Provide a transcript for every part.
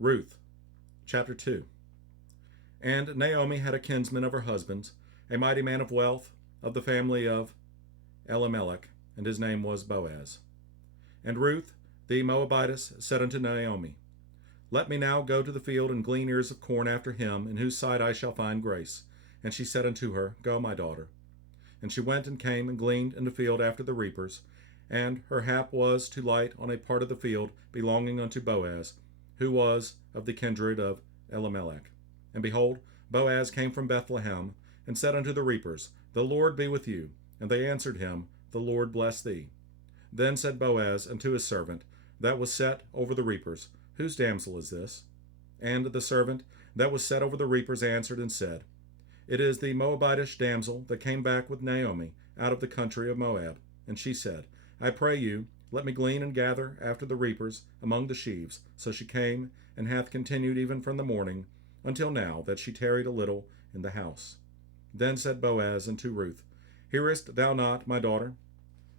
Ruth, chapter 2. And Naomi had a kinsman of her husband's, a mighty man of wealth, of the family of Elimelech, and his name was Boaz. And Ruth the Moabitess said unto Naomi, Let me now go to the field and glean ears of corn after him, in whose sight I shall find grace. And she said unto her, Go, my daughter. And she went and came and gleaned in the field after the reapers. And her hap was to light on a part of the field belonging unto Boaz, who was of the kindred of Elimelech. And behold, Boaz came from Bethlehem, and said unto the reapers, The Lord be with you. And they answered him, The Lord bless thee. Then said Boaz unto his servant, that was set over the reapers, Whose damsel is this? And the servant that was set over the reapers answered and said, It is the Moabitish damsel that came back with Naomi out of the country of Moab. And she said, I pray you, let me glean and gather after the reapers among the sheaves. So she came, and hath continued even from the morning until now, that she tarried a little in the house. Then said Boaz unto Ruth, Hearest thou not, my daughter?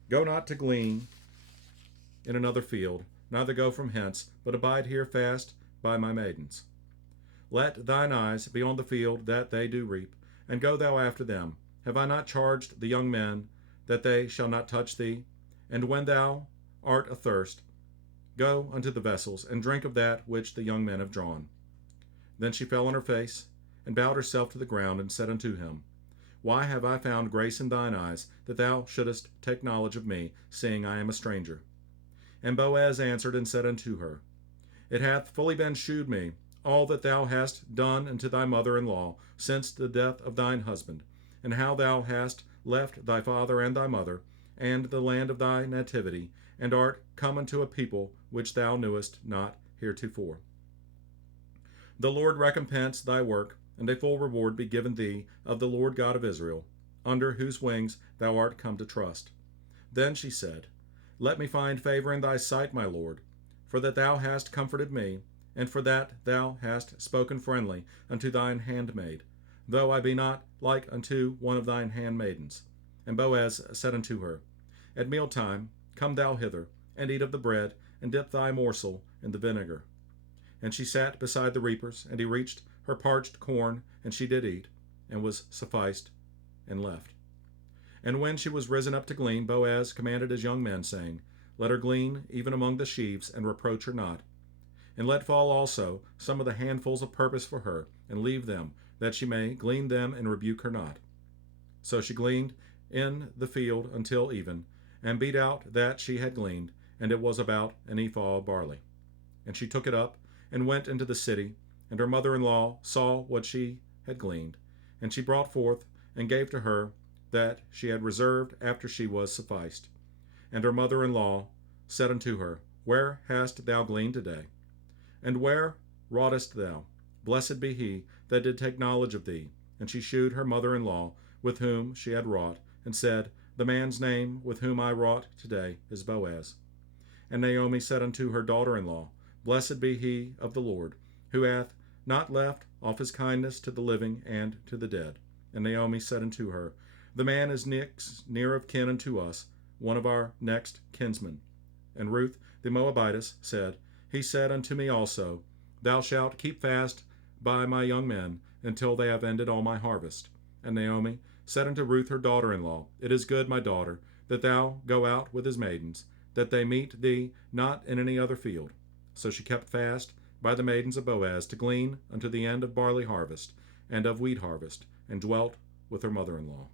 Go not to glean in another field, neither go from hence, but abide here fast by my maidens. Let thine eyes be on the field that they do reap, and go thou after them. Have I not charged the young men that they shall not touch thee? And when thou art athirst, go unto the vessels, and drink of that which the young men have drawn. Then she fell on her face, and bowed herself to the ground, and said unto him, Why have I found grace in thine eyes, that thou shouldest take knowledge of me, seeing I am a stranger? And Boaz answered and said unto her, It hath fully been shewed me, all that thou hast done unto thy mother-in-law since the death of thine husband, and how thou hast left thy father and thy mother, and the land of thy nativity, and art come unto a people which thou knewest not heretofore. The Lord recompense thy work, and a full reward be given thee of the Lord God of Israel, under whose wings thou art come to trust. Then she said, Let me find favor in thy sight, my Lord, for that thou hast comforted me, and for that thou hast spoken friendly unto thine handmaid, though I be not like unto one of thine handmaidens. And Boaz said unto her, At mealtime come thou hither, and eat of the bread, and dip thy morsel in the vinegar. And she sat beside the reapers, and he reached her parched corn, and she did eat, and was sufficed, and left. And when she was risen up to glean, Boaz commanded his young men, saying, Let her glean even among the sheaves, and reproach her not. And let fall also some of the handfuls of purpose for her, and leave them, that she may glean them, and rebuke her not. So she gleaned in the field until even, and beat out that she had gleaned, and it was about an ephah of barley. And she took it up, and went into the city, and her mother-in-law saw what she had gleaned. And she brought forth, and gave to her that she had reserved after she was sufficed. And her mother-in-law said unto her, Where hast thou gleaned today? And where wroughtest thou? Blessed be he that did take knowledge of thee. And she shewed her mother-in-law with whom she had wrought, and said, The man's name with whom I wrought today is Boaz. And Naomi said unto her daughter-in-law, Blessed be he of the Lord, who hath not left off his kindness to the living and to the dead. And Naomi said unto her, The man is near of kin unto us, one of our next kinsmen. And Ruth the Moabitess said, He said unto me also, Thou shalt keep fast by my young men until they have ended all my harvest. And Naomi said unto Ruth her daughter-in-law, It is good, my daughter, that thou go out with his maidens, that they meet thee not in any other field. So she kept fast by the maidens of Boaz to glean unto the end of barley harvest and of wheat harvest, and dwelt with her mother-in-law.